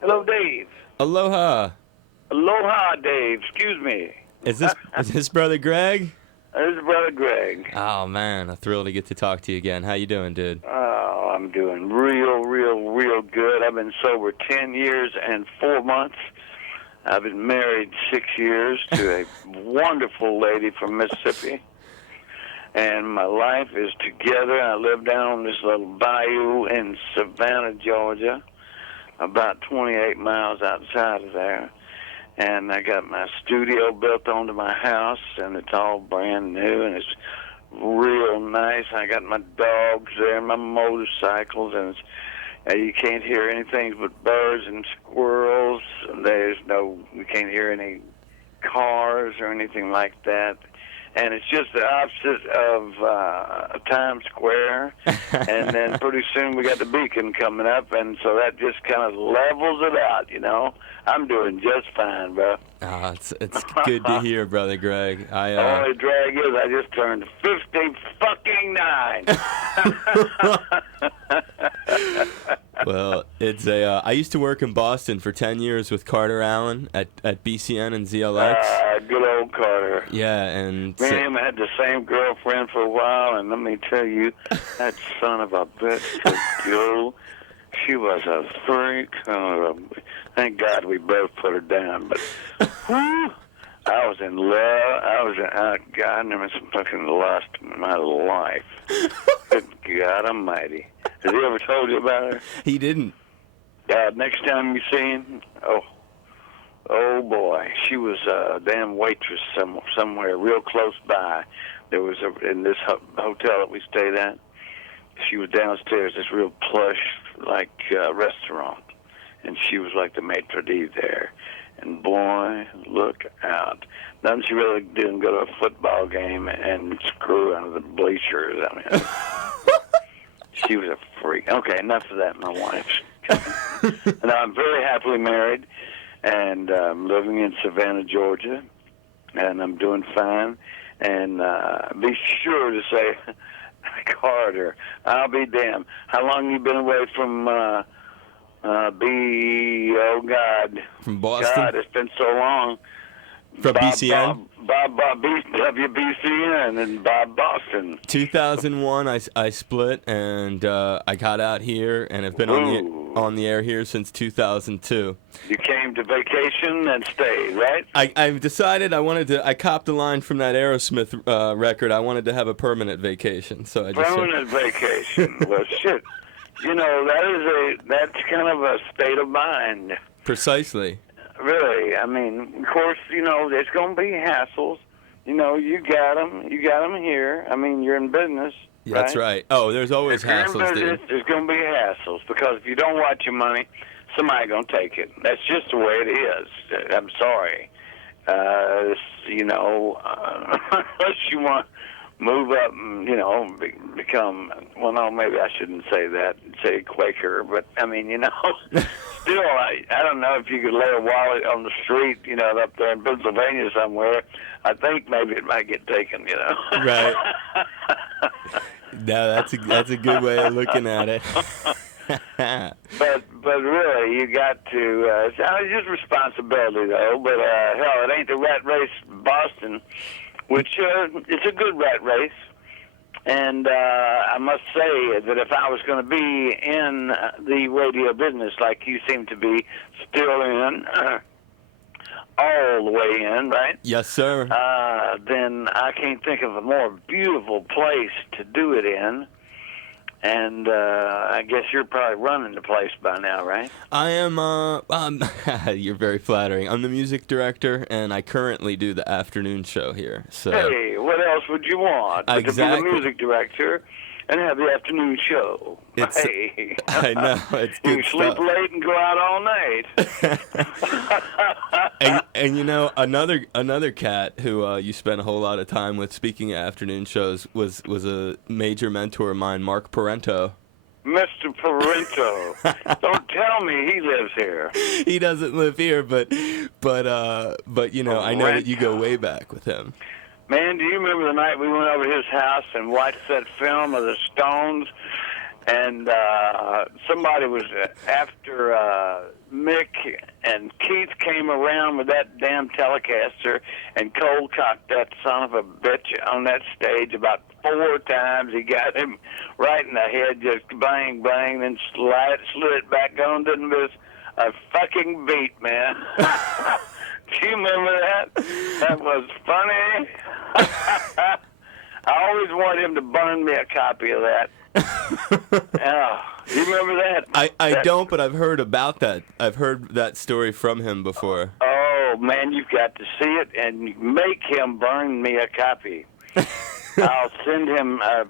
Hello, Dave. Aloha. Aloha, Dave. Excuse me. Is this brother Greg? This is Brother Gregg. Oh man, a thrill to get to talk to you again. How you doing, dude? Oh, I'm doing real good. I've been sober 10 years and 4 months. I've been married 6 years to a wonderful lady from Mississippi. And my life is together. I live down on this little bayou in Savannah, Georgia, about 28 miles outside of there. And I got my studio built onto my house, and it's all brand new, and it's real nice. I got my dogs there, my motorcycles, and you can't hear anything but birds and squirrels. You can't hear any cars or anything like that. And it's just the opposite of Times Square. And then pretty soon we got the Beacon coming up, and so that just kind of levels it out, you know. I'm doing just fine, bro. Oh, it's good to hear, brother Greg. Only drag is I just turned 50 fucking 9. Well, it's I used to work in Boston for 10 years with Gregg Allman at BCN and ZLX. Good old Carter. Yeah, and Me and him had the same girlfriend for a while, and let me tell you, that son of a bitch could go. She was a freak. Thank God we both put her down. But whew, I was in love. God, I never fucking lost my life. Good God Almighty. Has he ever told you about her? he didn't. Next time you see him, oh boy, she was a damn waitress somewhere real close by. There was in this hotel that we stayed at. She was downstairs, this real plush restaurant, and she was like the maitre d' there. And boy, look out! Nothing she really didn't go to a football game and screw under the bleachers. I mean, she was a freak. Okay, enough of that. My wife. And I'm very happily married, and living in Savannah, Georgia, and I'm doing fine. And be sure to say, Carter, I'll be damned. How long you been away from From Boston? God, it's been so long. From BCN? Bob WBCN and Bob Boston. 2001, I split, and I got out here, and have been on the air here since 2002. You came to vacation and stayed, right? I've decided I copped a line from that Aerosmith record. I wanted to have a permanent vacation, so I just permanent vacation. Well, shit. You know, that's kind of a state of mind. Precisely. Really, I mean, of course, you know, there's going to be hassles. You know, you got them here. I mean, you're in business. Yeah, that's right. Oh, there's always hassles, dude. There's going to be hassles because if you don't watch your money, somebody's going to take it. That's just the way it is. I'm sorry. You know, unless you want to move up and, you know, become, well, no, maybe I shouldn't say that, say Quaker, but, I mean, you know, still, I don't know if you could lay a wallet on the street, you know, up there in Pennsylvania somewhere. I think maybe it might get taken, you know. Right. No, that's a good way of looking at it. But really, you got to. It's just responsibility, though. But hell, it ain't the rat race, Boston, which it's a good rat race. And I must say that if I was going to be in the radio business, like you seem to be still in, all the way in, right? Yes, sir. Then I can't think of a more beautiful place to do it in. And I guess you're probably running the place by now, right? I am, you're very flattering. I'm the music director, and I currently do the afternoon show here. So. Hey, what else would you want? Exactly. To be the music director and have the afternoon show. Hey. I know, it's good you sleep late and go out all night. and you know, another cat who you spent a whole lot of time with, speaking of afternoon shows, was a major mentor of mine, Mark Parento. Mr. Parento. Don't tell me he lives here. He doesn't live here, but you know, I know that you go way back with him. Man, do you remember the night we went over to his house and watched that film of the Stones? And somebody was after Mick and Keith came around with that damn Telecaster and cold cocked that son of a bitch on that stage about 4 times. He got him right in the head, just bang, bang, then slid it back on. Didn't miss a fucking beat, man. Do you remember that? That was funny. I always wanted him to burn me a copy of that. Oh, you remember that? I don't, but I've heard about that. I've heard that story from him before. Oh, man, you've got to see it and make him burn me a copy. I'll send him a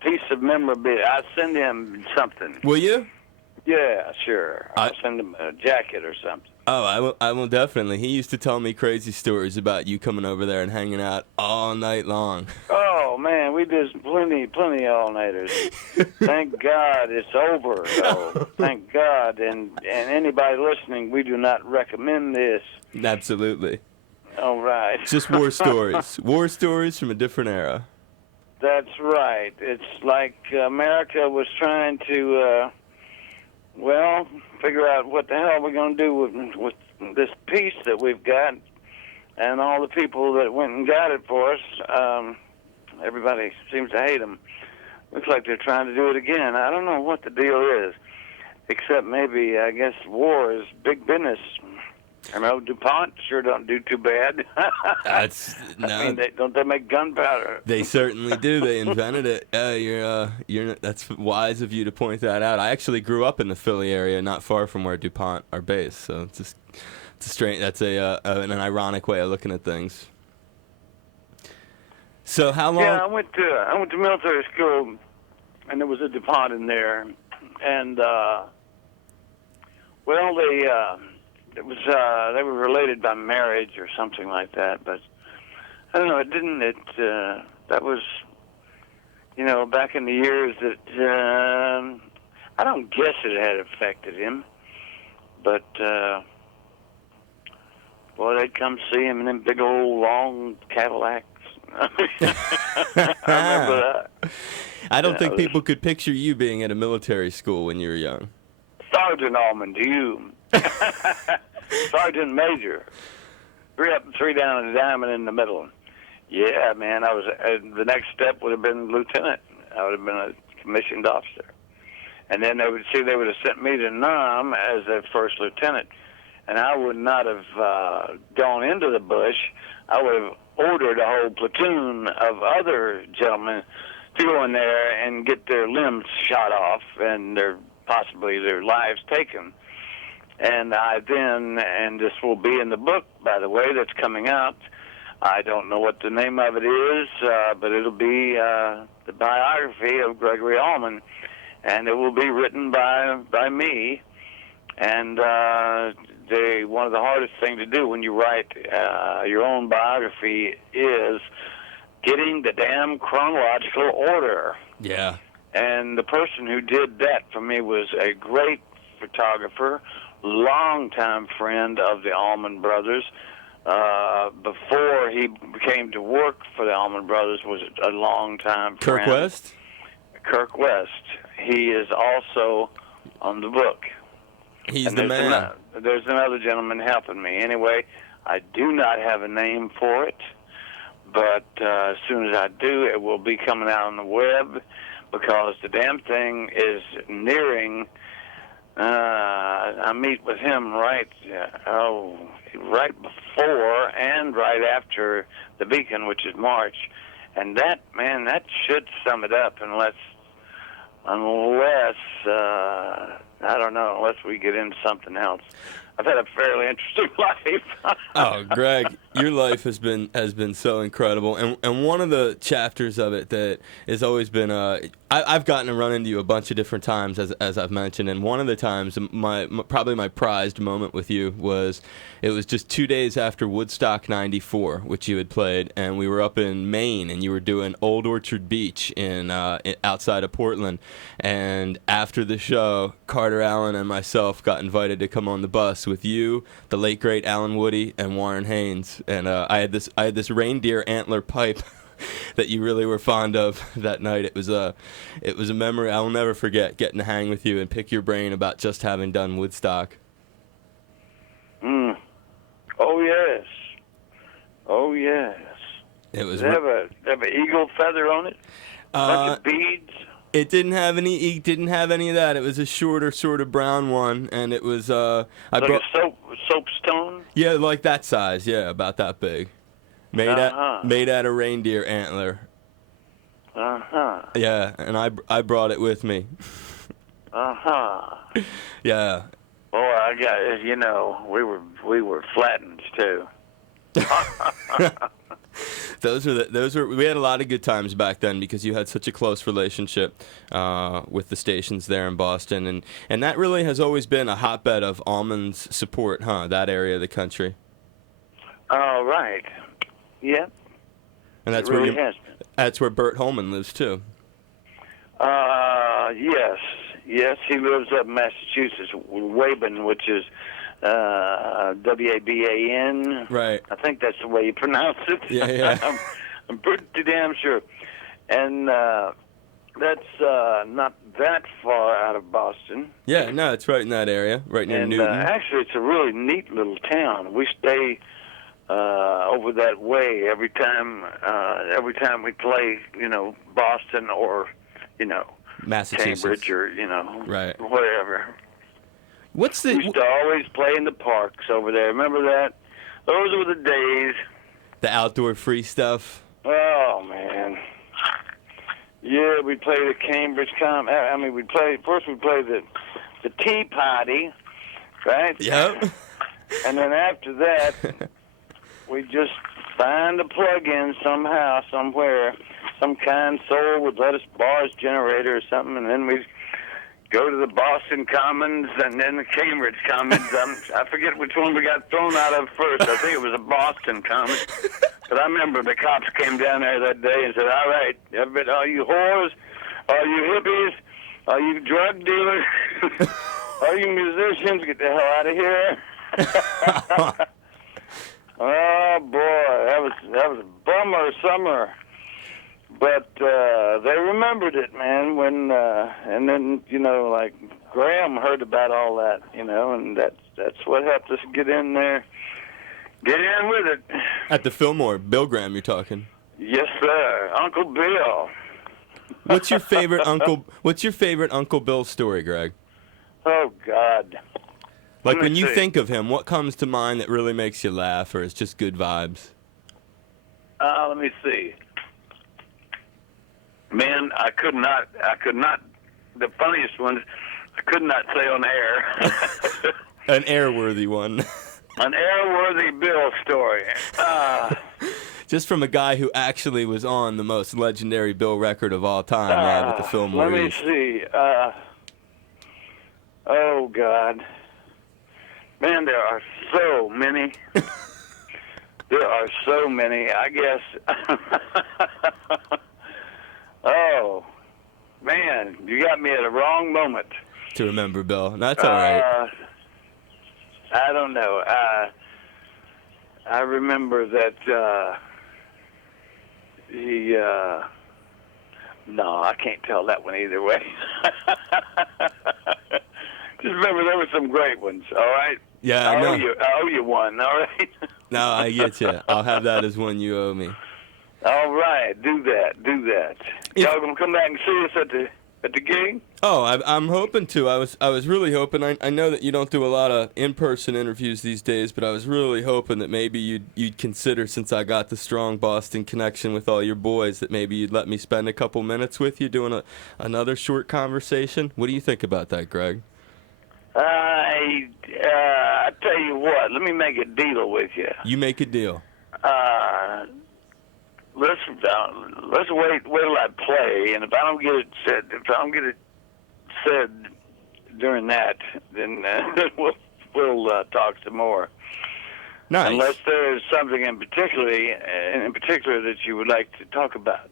piece of memorabilia. I'll send him something. Will you? Yeah, sure. I'll send him a jacket or something. Oh, I will definitely. He used to tell me crazy stories about you coming over there and hanging out all night long. Oh, man, we did plenty all-nighters. Thank God it's over, though. Thank God. And anybody listening, we do not recommend this. Absolutely. All right. It's just war stories. War stories from a different era. That's right. It's like America was trying to, figure out what the hell we're going to do with this peace that we've got, and all the people that went and got it for us. Everybody seems to hate them. Looks like they're trying to do it again. I don't know what the deal is, except maybe, I guess, war is big business. I know DuPont sure don't do too bad. That's no. I mean, don't they make gunpowder? They certainly do. They invented it. You're. That's wise of you to point that out. I actually grew up in the Philly area, not far from where DuPont are based. So it's a strange. That's an ironic way of looking at things. So how long? Yeah, I went to military school, and there was a DuPont in there, and they were related by marriage or something like that, but I don't know. That was, back in the years that I don't guess it had affected him, but they'd come see him in them big old long Cadillacs. I remember that. I don't think people could picture you being at a military school when you were young. Sergeant Allman, to you. Sergeant Major. 3 up and 3 down and a diamond in the middle. Yeah, man, I was. The next step would have been lieutenant. I would have been a commissioned officer. And then they would have sent me to Nam as their first lieutenant. And I would not have gone into the bush. I would have ordered a whole platoon of other gentlemen to go in there and get their limbs shot off and possibly their lives taken. And and this will be in the book, by the way, that's coming out. I don't know what the name of it is, but it'll be the biography of Gregory Allman, and it will be written by me. And one of the hardest things to do when you write your own biography is getting the damn chronological order. Yeah. And the person who did that for me was a great photographer, longtime friend of the Allman Brothers. Before he came to work for the Allman Brothers, was a longtime friend. Kirk West? Kirk West. He is also on the book. He's the man. There's another gentleman helping me. Anyway, I do not have a name for it, but as soon as I do, it will be coming out on the web, because the damn thing is nearing. I meet with him right before and right after the Beacon, which is March, and that should sum it up, unless I don't know, unless we get into something else. I've had a fairly interesting life. Oh, Greg, your life has been so incredible, and one of the chapters of it that has always been I've gotten to run into you a bunch of different times, as I've mentioned, and one of the times probably my prized moment with you was it was just 2 days after Woodstock '94, which you had played, and we were up in Maine, and you were doing Old Orchard Beach outside of Portland, and after the show, Carter Allen and myself got invited to come on the bus with you, the late great Alan Woody, and Warren Haynes, and I had this reindeer antler pipe that you really were fond of that night. It was a memory I'll never forget, getting to hang with you and pick your brain about just having done Woodstock. yes. Oh, yes. It was. Does it have an eagle feather on it? A bunch of beads? It didn't have any. It didn't have any of that. It was a shorter, sort of brown one, and it was. I like brought a soapstone? Yeah, like that size. Yeah, about that big. Made out of reindeer antler. Yeah, and I brought it with me. Yeah. Boy, I got we were flattened too. We had a lot of good times back then because you had such a close relationship with the stations there in Boston, and that really has always been a hotbed of Allman's support, huh? That area of the country. Oh, right. Yeah. And that's really has been. That's where Bert Holman lives too. Yes. Yes, he lives up in Massachusetts, Waban, which is Waban. Right. I think that's the way you pronounce it. Yeah. I'm pretty damn sure. And that's not that far out of Boston. Yeah, no, it's right in that area, right near Newton. Actually, it's a really neat little town. We stay over that way every time we play, Boston or, Massachusetts. Cambridge or, right. wherever. We used to always play in the parks over there. Remember that? Those were the days. The outdoor free stuff. Oh, man. Yeah, we'd play the Cambridge we'd play the Tea Party, right? Yep. And then after that, we'd just find a plug-in somehow, somewhere. Some kind soul would let us borrow his generator or something, and then we'd go to the Boston Commons and then the Cambridge Commons. I forget which one we got thrown out of first. I think it was the Boston Commons. But I remember the cops came down there that day and said, all right, all you whores, all you hippies, all you drug dealers, all you musicians, get the hell out of here. Oh, boy, that was a bummer summer. But they remembered it, man, and then, like Graham heard about all that, and that's what helped us get in there. Get in with it. At the Fillmore, Bill Graham, you're talking. Yes, sir. Uncle Bill. What's your favorite Uncle Bill story, Greg? Oh, God. Like when you think of him, what comes to mind that really makes you laugh or is just good vibes? Let me see. Man, I could not, the funniest ones, I could not say on air. An airworthy one. An airworthy Bill story. Just from a guy who actually was on the most legendary Bill record of all time, at the Fillmore. Let me see. Oh, God. Man, there are so many. There are so many. I guess. Oh, man, you got me at a wrong moment. To remember, Bill. That's all right. I don't know. I remember that he... no, I can't tell that one either way. Just remember there were some great ones, all right? Yeah, I know. I owe you one, all right? No, I get you. I'll have that as one you owe me. All right, do that. Y'all gonna come back and see us at the gig? Oh, I'm hoping to. I was really hoping. I know that you don't do a lot of in-person interviews these days, but I was really hoping that maybe you'd consider, since I got the strong Boston connection with all your boys, that maybe you'd let me spend a couple minutes with you doing another short conversation. What do you think about that, Greg? I tell you what. Let me make a deal with you. You make a deal. Let's wait till I play, and if I don't get it said during that, then we'll talk some more. Nice. Unless there is something in particular that you would like to talk about.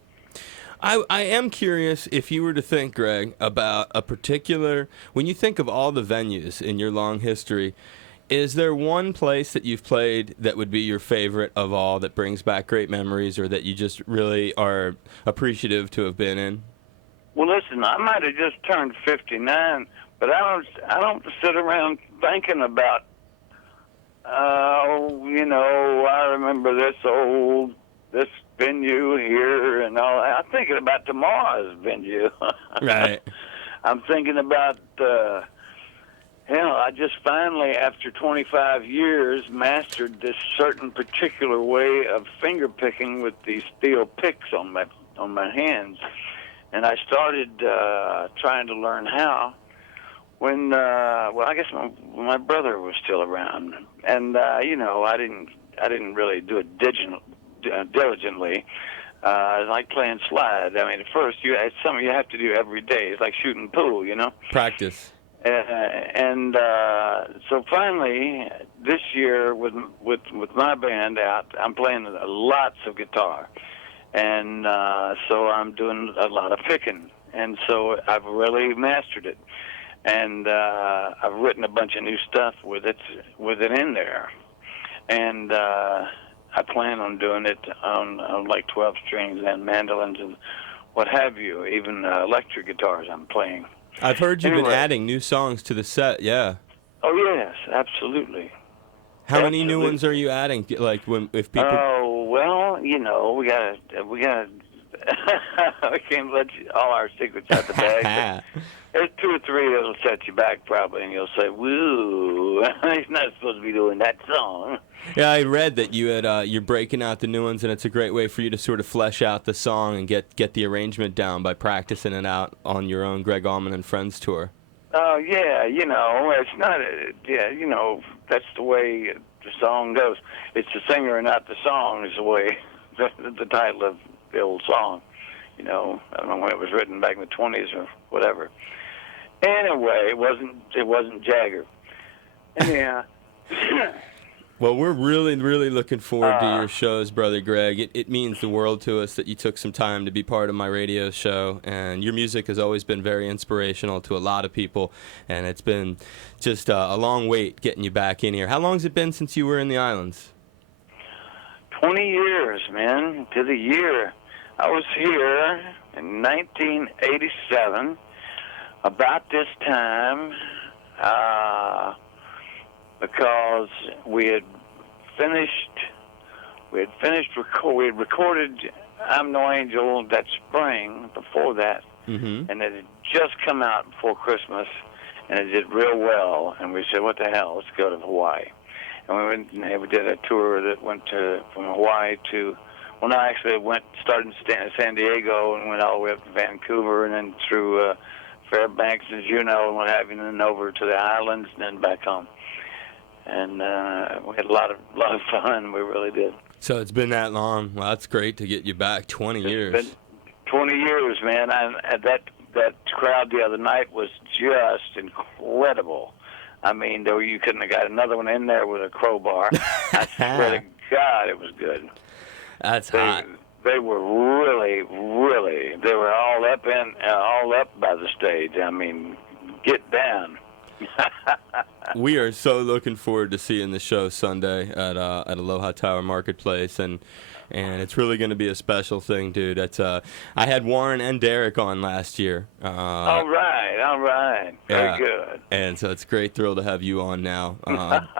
I am curious if you were to think, Greg, about a particular, when you think of all the venues in your long history, is there one place that you've played that would be your favorite of all, that brings back great memories, or that you just really are appreciative to have been in? Well, listen, I might have just turned 59, but I don't sit around thinking about I remember this venue here and all. I'm thinking about tomorrow's venue. Right. I'm thinking about, I just finally, after 25 years, mastered this certain particular way of finger picking with these steel picks on my hands. And I started trying to learn how when, I guess my brother was still around. And, I didn't really do it diligently. Like playing slide. I mean, at first, it's something you have to do every day. It's like shooting pool, Practice. So finally, this year with my band out, I'm playing lots of guitar, and so I'm doing a lot of picking, and so I've really mastered it, and I've written a bunch of new stuff with it in there, and I plan on doing it on like 12 strings and mandolins and what have you, even electric guitars I'm playing. I've heard you've been adding new songs to the set, yeah. Oh, yes, absolutely. How many new ones are you adding? Like if people... Oh, well, we gotta we can't let all our secrets out the bag. There's 2 or 3 that'll set you back probably, and you'll say, woo, he's not supposed to be doing that song. Yeah, I read that you're breaking out the new ones, and it's a great way for you to sort of flesh out the song and get the arrangement down by practicing it out on your own Gregg Allman and Friends tour. Oh, yeah, it's not, that's the way the song goes. It's the singer and not the song is the way, the title of the old song. I don't know when it was written, back in the 20s or whatever. Anyway, it wasn't Jagger. Yeah. Well, we're really, really looking forward to your shows, Brother Gregg. It means the world to us that you took some time to be part of my radio show, and your music has always been very inspirational to a lot of people, and it's been just a long wait getting you back in here. How long has it been since you were in the islands? 20 years, man, to the year. I was here in 1987, about this time, because we had recorded I'm No Angel that spring before that, and it had just come out before Christmas, and it did real well, and we said, what the hell, let's go to Hawaii. And we went and we did a tour that went from Hawaii to, started in San Diego and went all the way up to Vancouver and then through Fairbanks and Juneau and what have you, and then over to the islands and then back home. And we had a lot of fun. We really did. So it's been that long. Well, that's great to get you back. 20 years. It's been 20 years, man. And that crowd the other night was just incredible. I mean, though you couldn't have got another one in there with a crowbar. I swear to God, it was good. That's hot. They were really, really. They were all up by the stage. I mean, get down. We are so looking forward to seeing the show Sunday at Aloha Tower Marketplace, and it's really going to be a special thing, dude. I had Warren and Derek on last year. All right, very good. And so it's a great thrill to have you on now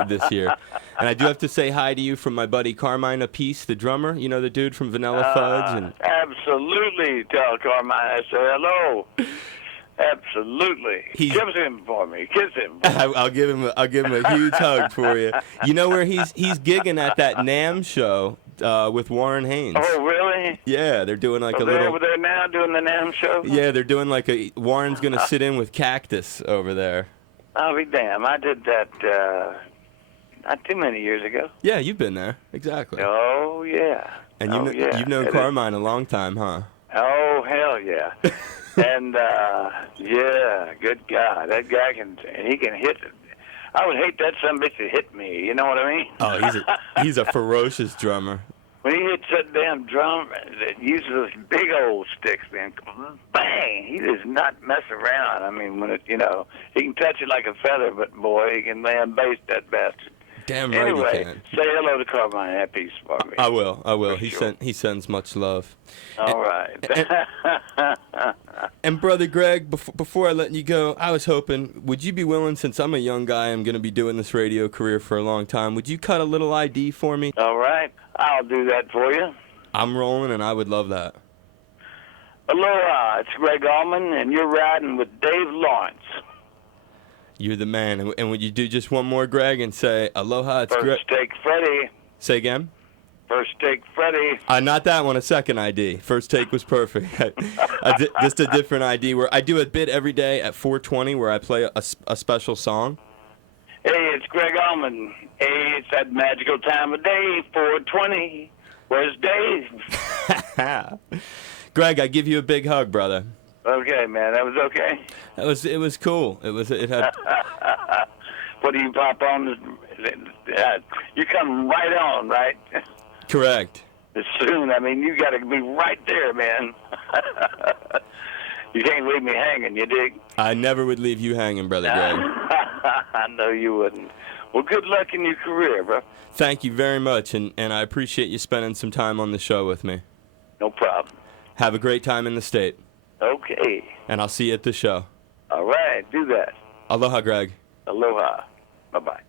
this year. And I do have to say hi to you from my buddy Carmine Appice, the drummer. You know, the dude from Vanilla Fudge. Absolutely, tell Carmine I say hello. Absolutely. Kiss him for me. Kiss him. I'll give him a huge hug for you. You know where he's gigging at that NAMM show with Warren Haynes. Oh, really? Yeah, they're doing like they're over there now doing the NAMM show? Yeah, they're doing like Warren's going to sit in with Cactus over there. I'll be damned. I did that not too many years ago. Yeah, you've been there. Exactly. Oh, yeah. And you've known Carmine a long time, huh? Oh, hell yeah. And, yeah, good guy. That guy can hit. I would hate that son bitch to hit me, you know what I mean? Oh, he's a ferocious drummer. When he hits that damn drum that uses those big old sticks, man, bang, he does not mess around. I mean, when he can touch it like a feather, but boy, he can land bass that bastard. Damn right anyway, you can. say hello to Carmine at peace for me. I will. For He sure. He sends much love. All right. And Brother Gregg, before I let you go, I was hoping, would you be willing, since I'm a young guy, I'm going to be doing this radio career for a long time, would you cut a little ID for me? All right. I'll do that for you. I'm rolling, and I would love that. Aloha, it's Gregg Allman, and you're riding with Dave Lawrence. You're the man. And would you do just one more, Gregg, and say, aloha, it's Gregg? First Take Freddie. Say again? First Take Freddie. Not that one, a second ID. First take was perfect. Just a different ID. Where I do a bit every day at 4:20 where I play a special song. Hey, it's Gregg Allman. Hey, it's that magical time of day, 4:20. Where's Dave? Gregg, I give you a big hug, brother. Okay, man, that was okay. It was cool. It had. What do you pop on? You come right on, right? Correct. Soon, I mean, you got to be right there, man. You can't leave me hanging, you dig? I never would leave you hanging, Brother Gregg. I know you wouldn't. Well, good luck in your career, bro. Thank you very much, and I appreciate you spending some time on the show with me. No problem. Have a great time in the state. Okay. And I'll see you at the show. All right, do that. Aloha, Gregg. Aloha. Bye-bye.